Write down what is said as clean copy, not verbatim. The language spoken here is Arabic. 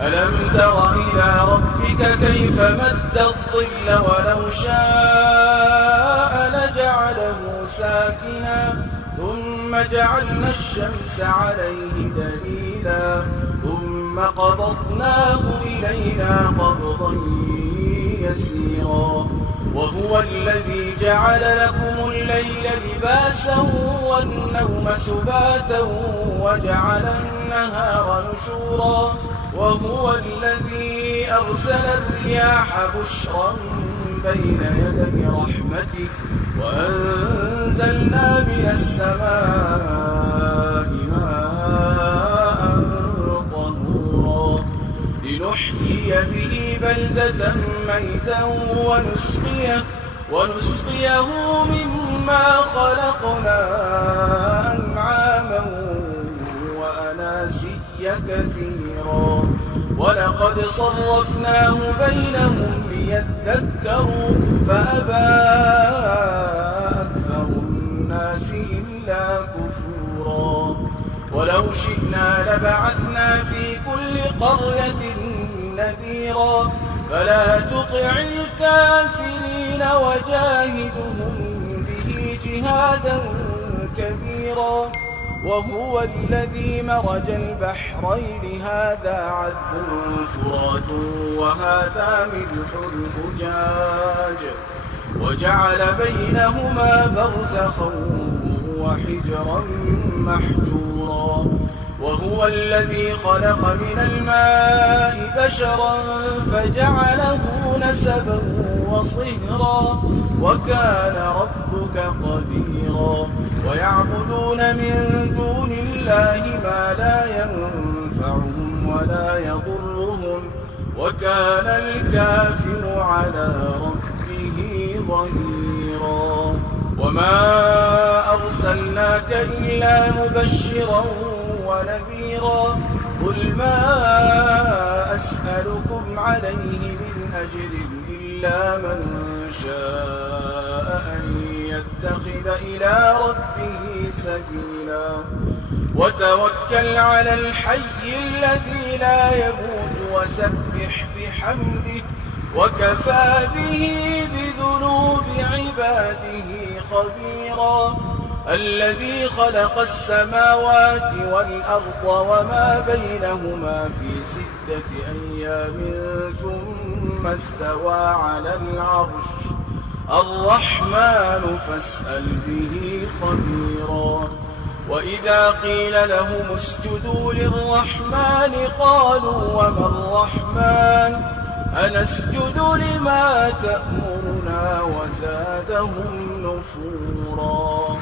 ألم تر إلى ربك كيف مد الظل ولو شاء لجعله ساكنا ثم جعلنا الشمس عليه دليلا ثم قبضناه إلينا قبضا يسيرا وهو الذي جعل لكم الليل لباسا والنوم سباتا وجعل النهار نشورا وهو الذي أرسل الرياح بشرا بين يدي رحمته وأنزلنا من السماء ماء طهورا لنحيي به بلدة ميتا ونسقيه مما خلقنا أنعاما وأناسيا كثيرا ولقد صرفناه بينهم ليذكروا فأبى أكثر الناس إلا كفورا ولو شئنا لبعثنا في كل قرية نذيرا فلا تطع الكافرين وجاهدهم به جهادا كبيرا وهو الذي مرج البحرين هذا عذب فرات وهذا ملح أجاج وجعل بينهما برزخا وحجرا محجورا وهو الذي خلق من الماء بشرا فجعله نسبا وصهرا وكان ربك قديرا ويعبدون من دون الله ما لا ينفعهم ولا يضرهم وكان الكافر على ربه ظهيرا وما أرسلناك إلا مبشرا ونذيرا قل ما أسألكم عليه من أجر إلا من شاء أن يتخذ إلى ربه سبيلا وتوكل على الحي الذي لا يموت وسبح بحمده وكفى به بذنوب عباده خبيرا الذي خلق السماوات والأرض وما بينهما في 6 أيام ثم استوى على العرش الرحمن فاسأل به خبيرا وإذا قيل لهم اسجدوا للرحمن قالوا وما الرحمن أنسجد لما تأمرنا وزادهم نفورا.